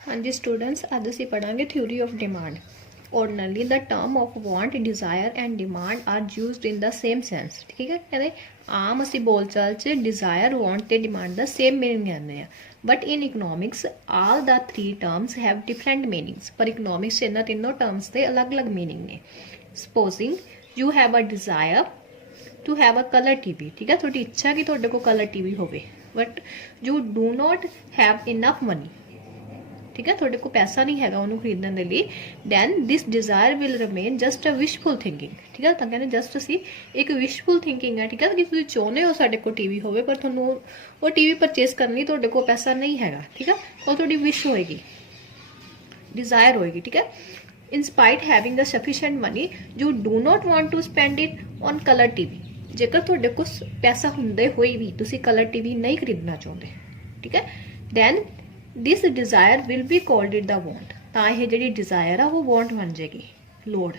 हाँ जी स्टूडेंट्स, अज असीं पढ़ांगे theory of demand. Ordinarily, the term of want, desire and demand are used in the same sense। ठीक है, कहते आम ਅਸੀਂ ਬੋਲਚਾਲ 'ਚ desire, want ਤੇ demand ਦਾ same meaning ਲੈਂਦੇ ਆ। But in economics, all the three terms have different meanings। ਪਰ economics 'ਚ ਇਹਨਾਂ ਤਿੰਨੋਂ terms ਦੇ ਅਲੱਗ-ਅਲੱਗ meaning ਨੇ। Supposing you have a desire to have a color TV। ਠੀਕ ਹੈ, ਤੁਹਾਡੀ ਇੱਛਾ ਕਿ ਤੁਹਾਡੇ ਕੋਲ color TV ਹੋਵੇ, but you do not have enough money। ठीक है, थोड़े को पैसा नहीं हैगा उन्होंने खरीदने के लिए, then this desire will remain just a wishful thinking. ठीक है, तो कहते जस्ट असी एक विशफुल थिंकिंग है। ठीक है, कि तुम चाहते हो साढ़े को टीवी होवे पर थोनों वो टीवी परचेज करने थोड़े को पैसा नहीं हैगा। ठीक है, वो थोड़ी विश होएगी, डिजायर होएगी। ठीक है, in spite having the sufficient money you do not want to spend it on colour TV. जेकर थोड़े को पैसा हुंदे होए भी तुसी कलर टीवी नहीं खरीदना चाहते, ठीक है, then this desire will be called it the want. तो यह जी डिजायर आ वो वॉन्ट बन जाएगी, लोड़,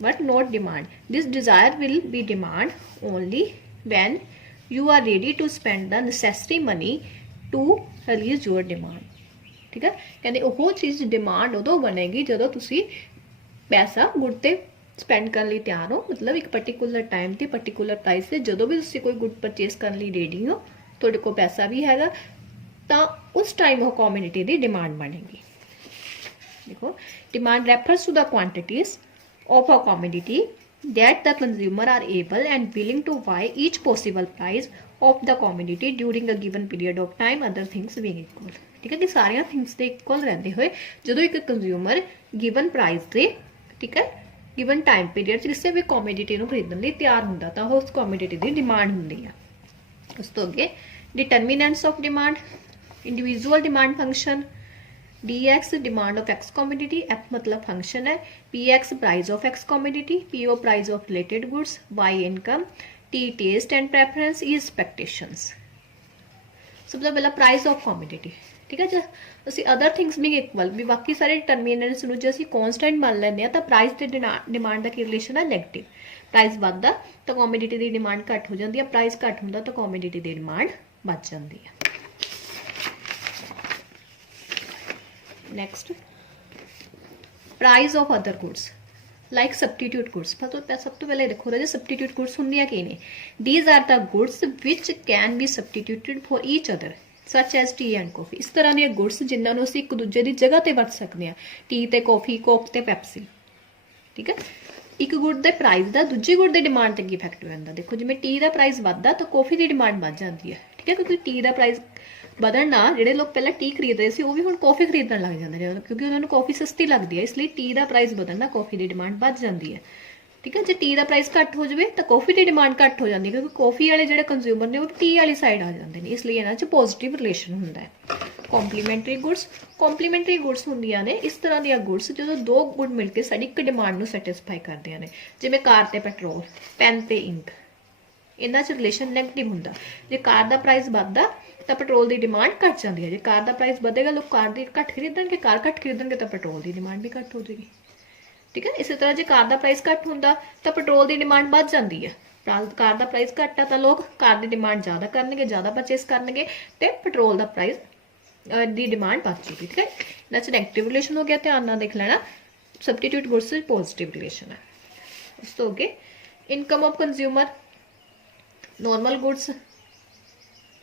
but not demand. This desire will be demand only when you are ready to spend the necessary money to release your demand. ठीक है, कहते वो चीज़ डिमांड उदों बनेगी जो तुसी पैसा गुड ते स्पेंड करने लिए तैयार हो, मतलब एक पर्टिकुलर टाइम ते पर्टिकुलर प्राइस से जो भी तुसी कोई गुड परचेज करने लिए रेडी हो, थोड़े को पैसा भी हैगा, तो उस टाइम वो कमोडिटी की डिमांड बनेगी। देखो, demand refers to the quantities of a commodity that the consumer are able and willing to buy each possible price of the commodity during a given period of time, other things being equal. ठीक है, कि सारिया things के equal रहते हुए जो एक consumer given price से, ठीक है, गिवन टाइम पीरियड किसी भी कमोडिटी को खरीदने लिए तैयार होंगे तो उस कमोडिटी की डिमांड होंगी है। उस तो अगे determinants of demand, individual demand function, dx demand of x commodity, f मतलब फंक्शन है, px price of x commodity, po price of related goods, y income, t taste and preference, e expectations. सब तो पहला price of commodity. ठीक है, जो असी other things भी इक्वल भी बाकी सारे डिटरमिनेंट्स में जो असी कॉन्स्टेंट मान लें तो प्राइस ते डिमांड का की रिलेशन है नैगेटिव। प्राइस बढ़ता तो कमोडिटी की डिमांड घट हो जाती है, प्राइस घट होंगे तो कमोडिटी की डिमांड बच जाती है। Next, price of other goods like substitute goods. सब तो पहले देखो राजे सब्सटीट्यूट गुड्स होंदियां की ने, these are the goods which can be substituted for each other such as tea and coffee. इस तरह दी गुड्स जिन्होंने असीं एक दूजे की जगह पर वरत सकते हैं, टी ते कॉफी, कोक ते पैप्सी। ठीक है, एक गुड के प्राइस का दूजे गुड की डिमांड तक इफेक्ट हो जाता। देखो जिवें टी का प्राइस बढ़ता तो कॉफी की डिमांड बढ़ जाती है। ठीक है, क्योंकि टी का प्राइस बढ़न ना जो लोग पहले टी खरीद रहे थे वो भी हुण कॉफी खरीदण लग जाते हैं, क्योंकि उन्होंने कॉफी सस्ती लगती है, इसलिए टी का प्राइस बढ़न ना कॉफी की डिमांड बढ़ जाती है। ठीक है, जो टी का प्राइस घट हो जाए तो कॉफी की डिमांड घट हो जाती है, क्योंकि कॉफी वाले जो कंज्यूमर ने वो टी वाली साइड आ जाते हैं, इसलिए इन्हां च पॉजिटिव रिलेशन होंदा है। कॉम्पलीमेंटरी गुड्स, कॉम्पलीमेंटरी गुड्स होंदियां ने इस तरह दी गुड्स जो दो गुड मिलकर साडी एक डिमांड नूं सैटिस्फाई करदियां ने, जिवें कार ते पेट्रोल, पेन ते इंक। इन्हां च रिलेशन नैगेटिव हुंदा। जे कार का प्राइस बढ़दा तो पेट्रोल की डिमांड घट जाती है, जो कार का प्राइस बढ़ेगा लोग कार की घट खरीदणगे, कार घट खरीदणगे तो पेट्रोल की डिमांड भी घट हो जाएगी। ठीक है, इस तरह जो कार का प्राइस घट होंदा तो पेट्रोल की डिमांड बढ़ जाती है। कार का प्राइस घट है तो लोग कार की डिमांड ज़्यादा करनगे, ज़्यादा परचेस करनगे तो पेट्रोल का प्राइस की डिमांड बढ़ जाएगी। ठीक है, इन्हां च नैगेटिव रिलेशन हो गया, ध्यान नाल देख लेना। सब्सटीट्यूट गुड्स पॉजिटिव रिलेशन है। उस तो अगे income of consumer, normal goods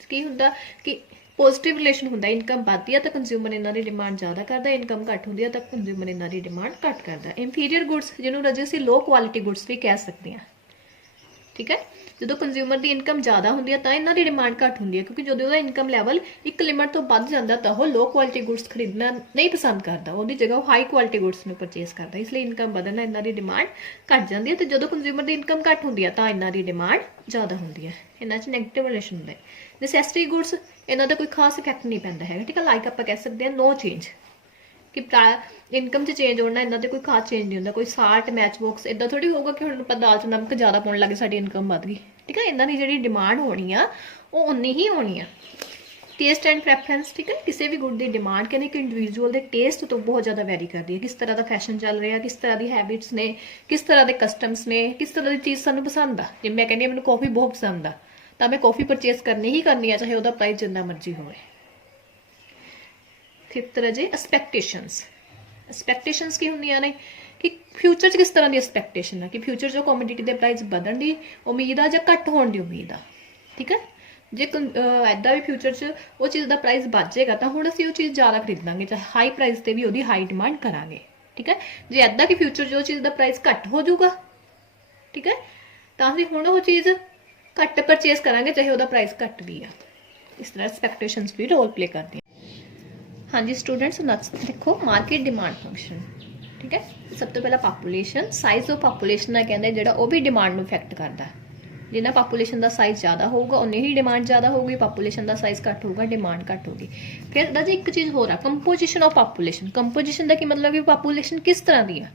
की हुंदा कि पॉजिटिव रिलेशन होंदा, इनकम बढ़ती है तो कंज्यूमर इन्हां दी डिमांड ज़्यादा करता, इनकम घट होंदी है तो कंज्यूमर इन्हां दी डिमांड घट करता। इंफीरियर गुड्स जिन्होंने रजे असीं लो क्वालिटी गुड्स भी कह सकते हैं। ठीक है, जो कंज्यूमर की इनकम ज़्यादा होंदी है तो इन्हां दी डिमांड घट होंदी है, क्योंकि जो इनकम लैवल एक लिमिट तो बढ़ जाता तो वह लो क्वालिटी गुड्स खरीदना नहीं पसंद करता, उसकी जगह वो हाई क्वालिटी गुड्स में परचेज करता, इसलिए इनकम बढ़ना इन्हां दी डिमांड घट जाती है। तो जो कंज्यूमर की इनकम घट होंदी है तो इन्हां दी डिमांड ज़्यादा होंदी है। इन्हां च नैगेटिव रिलेशन होंदा है। नसैसरी गुड्स इन्हां दा कोई खास इफेक्ट नहीं पैंदा है। ठीक है, लाइक आपां कह सकते हैं नो चेंज, कि इनकम च चेंज होना, इन्हों कोई खास चेंज नहीं होता। कोई साल्ट मैच बॉक्स इदा थोड़ी होगा कि हम दाल च नमक ज़्यादा पाने लगे साड़ी इनकम बढ़ गई। ठीक है, इन्हों की जी डिमांड होनी है वो उन्नी ही होनी है। टेस्ट एंड प्रेफरेंस, ठीक है, किसी भी गुड की डिमांड कहने कि इंडिविजुअल के टेस्ट तो बहुत ज़्यादा वैरी करती है, किस तरह का फैशन चल रहा, किस तरह की हैबिट्स ने, किस तरह के कस्टम्स ने, किस तरह की चीज़ सूँ पसंद आ। जिवें मैं कहनी मैंने कॉफ़ी बहुत पसंद आ तो मैं कॉफ़ी परचेज करनी ही करनी है, चाहे वह प्राइस जितना मर्जी हो। फिफ्थ रजे एक्सपैक्टेशनस की होंदियां ने कि फ्यूचर च किस तरह की एक्सपैक्टेशन है कि फ्यूचर जो कमोडिटी के प्राइस बढ़न की उम्मीद आ जां घट होने की उम्मीद आ। ठीक है, जे ऐदा भी फ्यूचर च वो चीज़ का प्राइस बढ़ जाएगा तो हुण असीं वो चीज़ ज़्यादा खरीदांगे, चाहे हाई प्राइस ते भी वो हाई डिमांड करांगे। ठीक है, जे ऐदा कि फ्यूचर जो चीज़ का प्राइस घट हो जाऊगा, ठीक है, तो असीं हुण वो चीज़ घट परचेज करांगे चाहे वो प्राइस घट भी आ। इस तरह एक्सपैक्टेशनस भी रोल प्ले करती हैं। हाँ जी स्टूडेंट्स, नेक्स्ट देखो मार्केट डिमांड फंक्शन। ठीक है, सब तो पहला पापूलेशन, साइज ऑफ पापूलेशन है कहते जो वो भी डिमांड में इफेक्ट करता है। जिन्ना पापूलेशन का साइज ज़्यादा होगा उन्नी ही डिमांड ज़्यादा होगी, पापूलेशन का साइज घट होगा डिमांड घट होगी। फिर राजे एक चीज़ हो रहा कंपोजिशन ऑफ पापूलेशन। कंपोजिशन का की मतलब कि पापूलेशन किस तरह की है,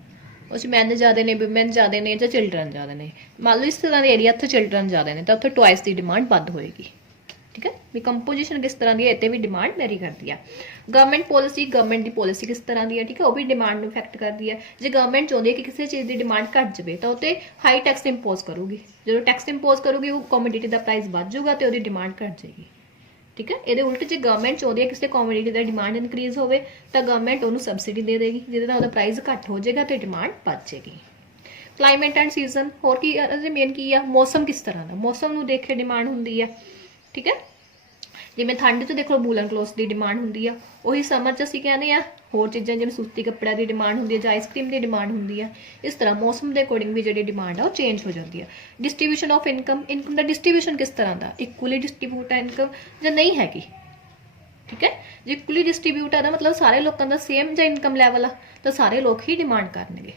उस मैन ज़्यादा ने वुमेन ज़्यादा ने या चिल्ड्रन ज़्यादा ने। मान लो इस तरह के एरिया उत्थे चिल्ड्रन ज़्यादा ने तो उत्थे ट्वाइस की डिमांड वध होएगी। ठीक है, भी कंपोजिशन किस तरह की है इतने भी डिमांड वेरी करती है। गवर्नमेंट पॉलिसी, गवर्नमेंट की पॉलिसी किस तरह की है, ठीक है, वो भी डिमांड में इफेक्ट करती है। जो गवर्नमेंट चाहती है कि किसी चीज़ की डिमांड घट जाए तो उत्ते हाई टैक्स इंपोज करूगी, जो टैक्स इंपोज करूगी वो कमोडिटी का प्राइस बढ़ जाऊगा तो वो डिमांड घट जाएगी। ठीक है, ये उल्ट जो गवर्नमेंट चाहती है किसी कमोडिटी का डिमांड इनक्रीज हो तो गवर्नमेंट उन्होंने सबसिडी दे देगी, जिससे प्राइस घट हो जाएगा तो डिमांड बढ़ जाएगी। क्लाइमेट एंड सीजन होर की मेन की है, मौसम किस तरह का, मौसम को देख के डिमांड होंगी है। ठीक है, जिमें ठंड च देखो वूलन क्लोथ्स की डिमांड होंगी है, उही समर च असीं कहने आ होर चीज़ां जिवें सूती कपड़े की डिमांड होंगी है जां आइसक्रीम की डिमांड होंगी है। इस तरह मौसम के अकॉर्डिंग भी जी डिमांड है वो चेंज हो जाती है। डिस्ट्रीब्यूशन ऑफ इनकम, इनकम का डिस्ट्रीब्यूशन किस तरह का, इक्वली डिस्ट्रीब्यूट है इनकम या नहीं हैगी। ठीक है, जो इक्वली डिस्ट्रीब्यूट है मतलब सारे लोगों का सेम जो इनकम लैवल आ तो सारे लोग ही डिमांड करनगे।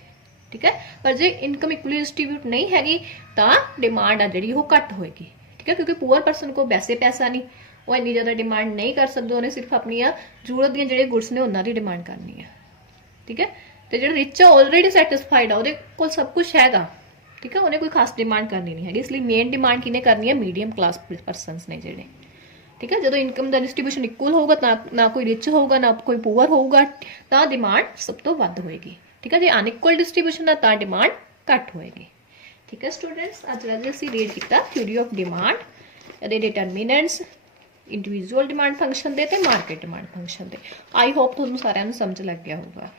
ठीक है, पर जो इनकम इक्वली डिस्ट्रीब्यूट नहीं हैगी तो डिमांड आ जी वो घट होएगी। ठीक है, क्योंकि पुअर परसन को वैसे पैसा नहीं, वो इन्नी ज़्यादा डिमांड नहीं कर सकते, उन्हें सिर्फ अपनी जरूरत दी जो गुड्स ने उन्होंने डिमांड करनी है। ठीक है, तो जो रिच है ऑलरेडी सैटिस्फाइड है वो सब कुछ हैगा। ठीक है, उन्हें कोई खास डिमांड करनी नहीं हैगी, इसलिए मेन डिमांड किने करनी है मीडियम क्लास परसनस ने जेडे। ठीक है, जो इनकम का डिस्ट्रीब्यूशन इक्वल होगा ना कोई रिच होगा ना कोई पुअर होगा तो डिमांड सब तो वध होएगी। ठीक है, जो अनइक्वल डिस्ट्रीब्यूशन है तो डिमांड घट होएगी। ठीक है स्टूडेंट्स, अज असीं रीड किया थ्योरी ऑफ डिमांड, इहदे डिटरमिनेंट्स, इंडिविजुअल डिमांड फंक्शन दे ते market demand function they. I hope तुहानूं सारिआं नूं समझ लग गया होगा।